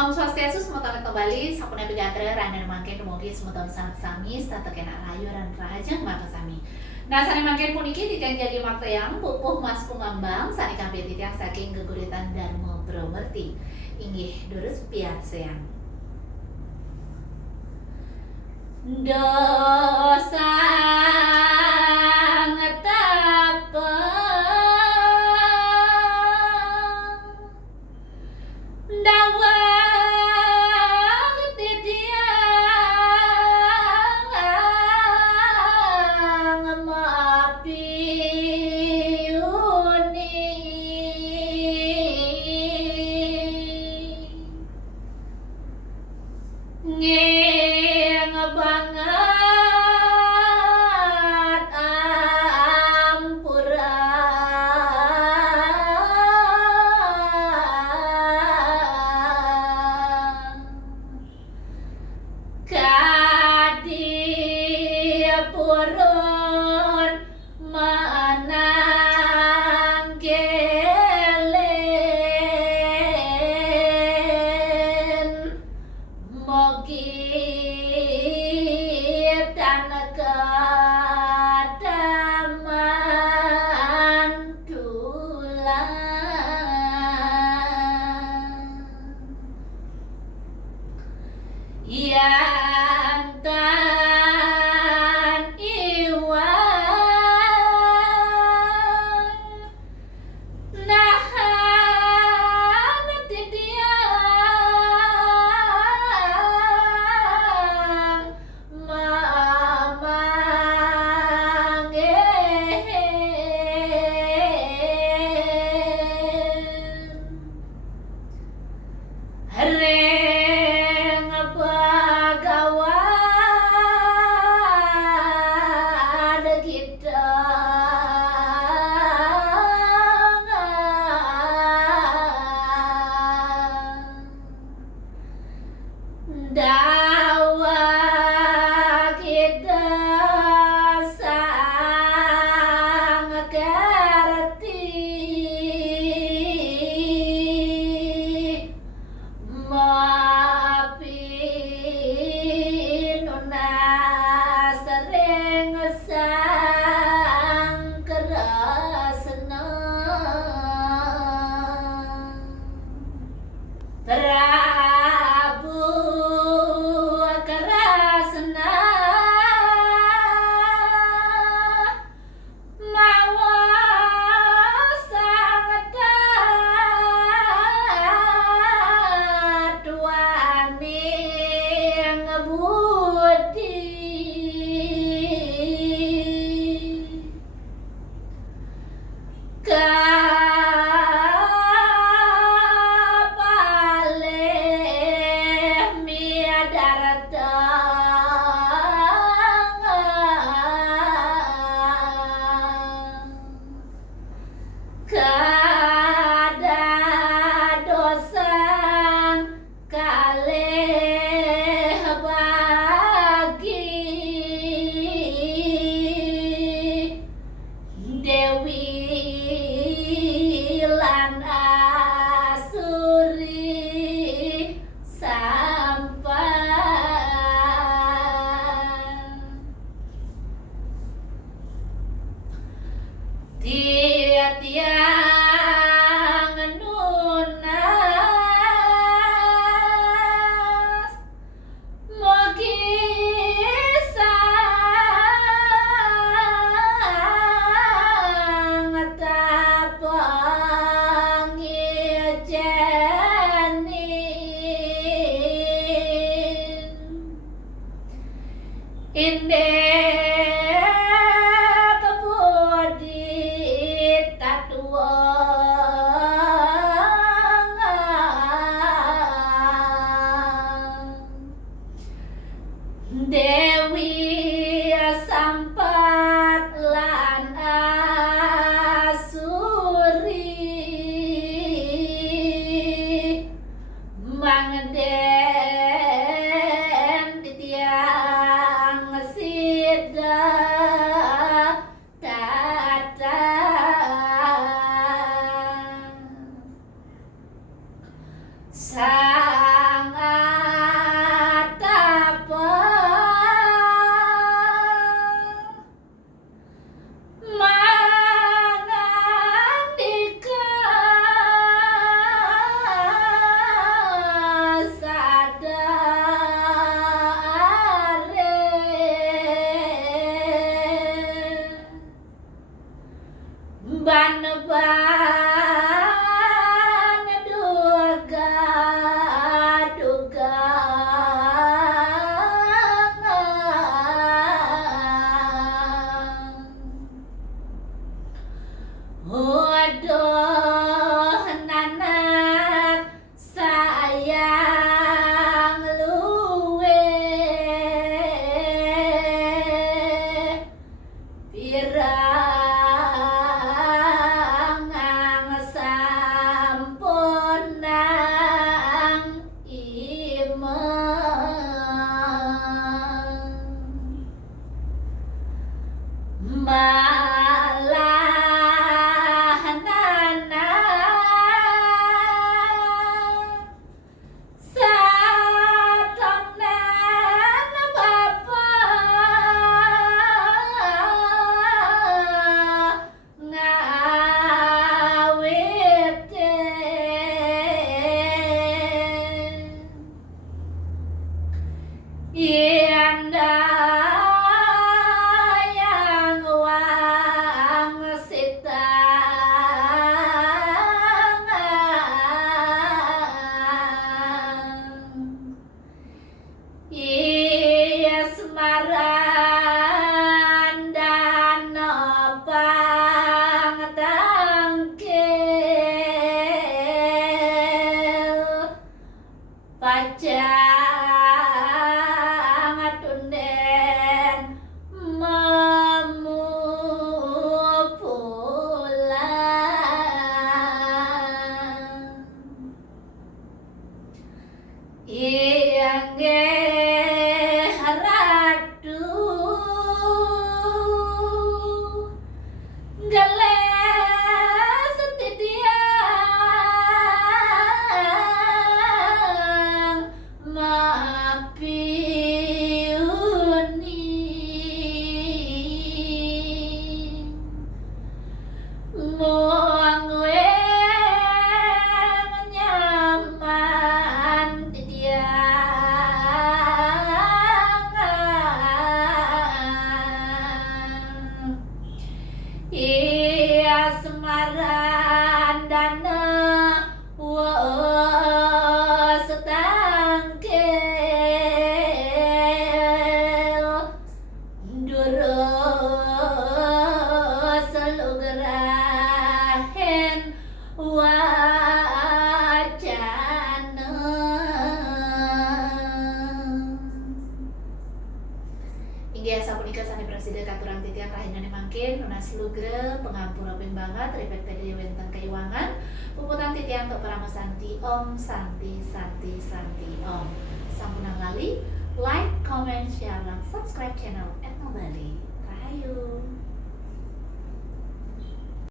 Om Swastiastu semoga kembali sapuna begatreun ranan mangke dumugi semoga sangat sami sarta kena rahayu ran rahajeng maka sami. Nah sane mangke puniki titiang jadi maktayang pupuh Mas Kumambang sane kabeh titiang saking geguritan Darma Bromerti. Inggih durus piaseang. Dosa ngetapa dawang titiang maapi uni ngeng banget ampura kadi purun manang gelen mogi kadaman tulang yang tan iwan nahan titiang reng pagawan kita dawa kita sang kerti maapi nona sering sang kerasna Prabu kerasna mawa sang tatuane ngebudi kapaleh miadarta kada dosang kaleh bagi Dewi lan asuri sampan tiang nunas mogi sang tapang ijenin indek kebudi tatuang Dewi sampat lan asuri mangden titiang sida datang Yanda yang wang sitangan iya semaran dan pang tangkel pacang tunden memupulang yang ratu geles titiang mapiuni muang nyaman titiang iya semaran dana setangkel durus lugerahen wacana Inggih sapunika sami presiden katurang titiang rahinane mangkin nunas lugra pengampura ping banget ribet tadi wenten keuangan puputan titiang untuk pramasanti om santi santi santi om sampunang lali like comment share dan subscribe channel Etno Bali Rahayu.